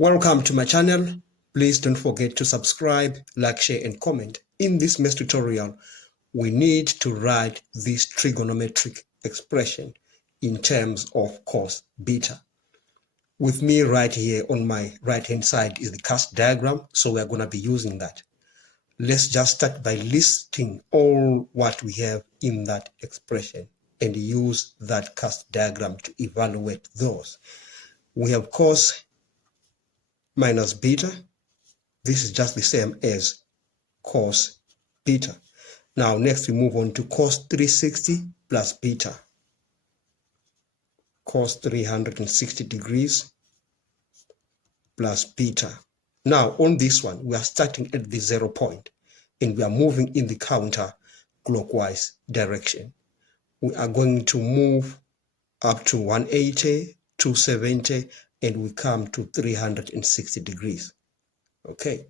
Welcome to my channel. Please don't forget to subscribe, like, share, and comment. In this math tutorial, we need to write this trigonometric expression in terms of cos beta. With me right here on my right hand side is the cast diagram, so we are going to be using that. Let's just start by listing all what we have in that expression and use that cast diagram to evaluate those. We have cos minus beta. This is just the same as cos beta. Now next we move on to cos 360 plus beta. Cos 360 degrees plus beta. Now on this one we are starting at the 0 point and we are moving in the counterclockwise direction. We are going to move up to 180, 270, and we come to 360 degrees. Okay,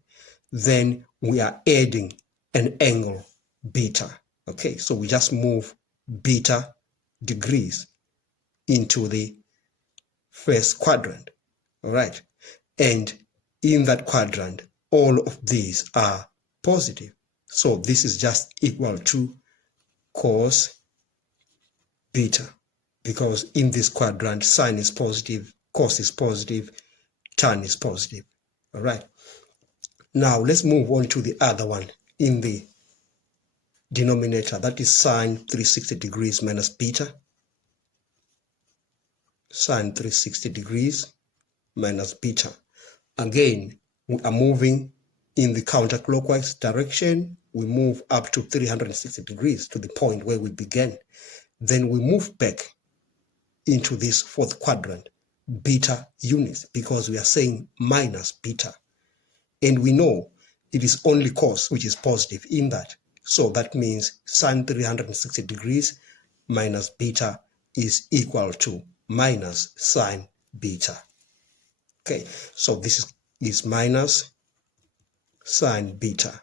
then we are adding an angle beta. Okay, so we just move beta degrees into the first quadrant. All right, and in that quadrant all of these are positive, so this is just equal to cos beta, because in this quadrant sine is positive, cos is positive, tan is positive. All right, now let's move on to the other one in the denominator, that is sine 360 degrees minus beta. Sine 360 degrees minus beta. Again, we are moving in the counterclockwise direction. We move up to 360 degrees to the point where we began. Then we move back into this fourth quadrant, beta units, because we are saying minus beta. And we know it is only cos which is positive in that. So that means sine 360 degrees minus beta is equal to minus sine beta. Okay, so this is minus sine beta.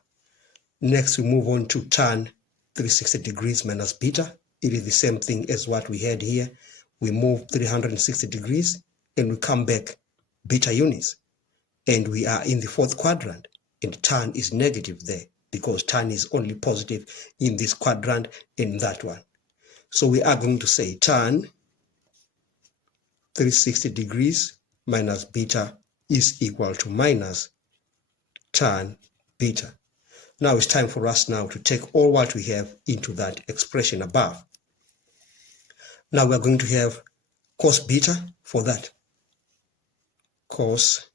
Next we move on to tan 360 degrees minus beta. It is the same thing as what we had here. We move 360 degrees and we come back beta units. And we are in the fourth quadrant, and tan is negative there because tan is only positive in this quadrant and that one. So we are going to say tan 360 degrees minus beta is equal to minus tan beta. Now it's time for us now to take all what we have into that expression above. Now we are going to have cos beta for that. Cos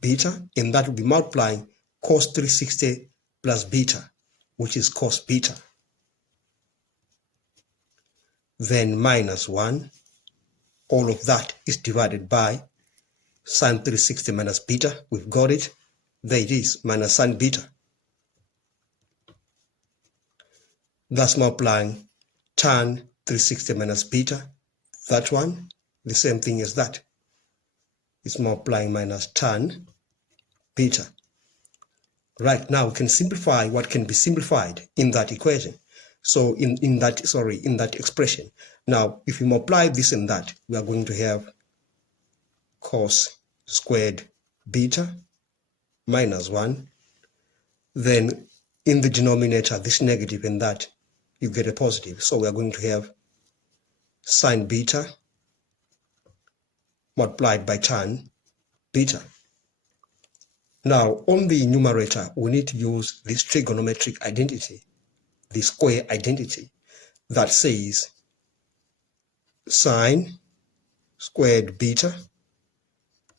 beta, and that will be multiplying cos 360 plus beta, which is cos beta. Then minus 1. All of that is divided by sine 360 minus beta. We've got it. There it is, minus sine beta. That's multiplying tan 360 minus beta. That one, the same thing as that. It's multiplying minus tan beta. Right, now we can simplify what can be simplified in that equation. So in that expression. Now if we multiply this and that, we are going to have cos squared beta minus 1. Then in the denominator, this negative and that, you get a positive. So we are going to have sine beta multiplied by tan beta. Now on the numerator, we need to use this trigonometric identity, the square identity, that says sine squared beta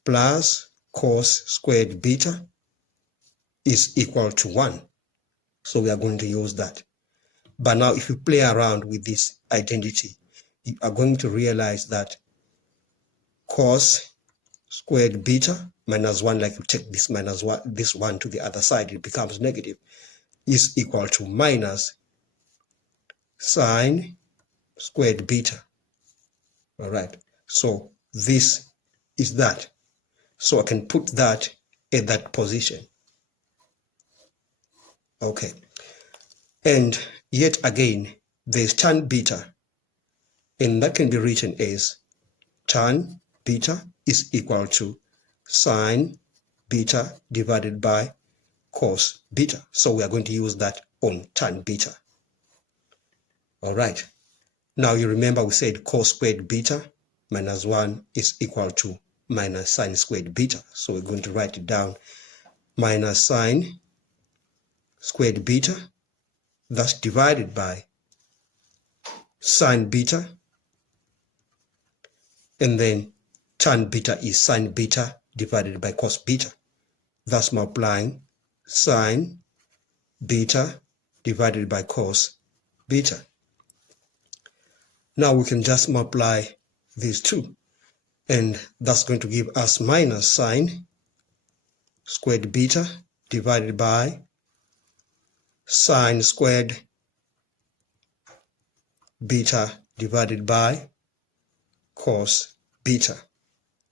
plus cos squared beta is equal to 1. So we are going to use that. But now if you play around with this identity, you are going to realize that cos squared beta minus 1, like you take this minus 1, this 1 to the other side, it becomes negative, is equal to minus sine squared beta. All right, so this is that. So I can put that at that position. Okay, and yet again there's tan beta, and that can be written as tan beta is equal to sine beta divided by cos beta. So we are going to use that on tan beta. All right. Now you remember we said cos squared beta minus 1 is equal to minus sine squared beta. So we're going to write it down, minus sine squared beta, that's divided by sine beta, and then tan beta is sine beta divided by cos beta. That's multiplying sine beta divided by cos beta. Now we can just multiply these two, and that's going to give us minus sine squared beta divided by sine squared beta divided by cos beta.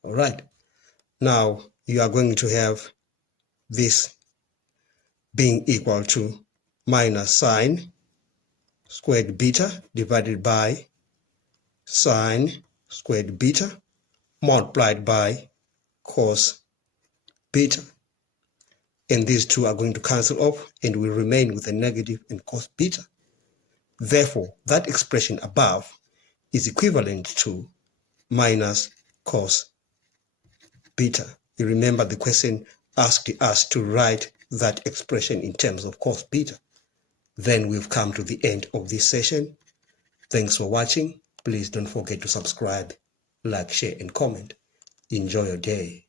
All right. Now you are going to have this being equal to minus sine squared beta divided by sine squared beta multiplied by cos beta. And these two are going to cancel off, and we remain with a negative in cos beta. Therefore, that expression above is equivalent to minus cos beta. You remember the question asked us to write that expression in terms of cos beta. Then we've come to the end of this session. Thanks for watching. Please don't forget to subscribe, like, share, and comment. Enjoy your day.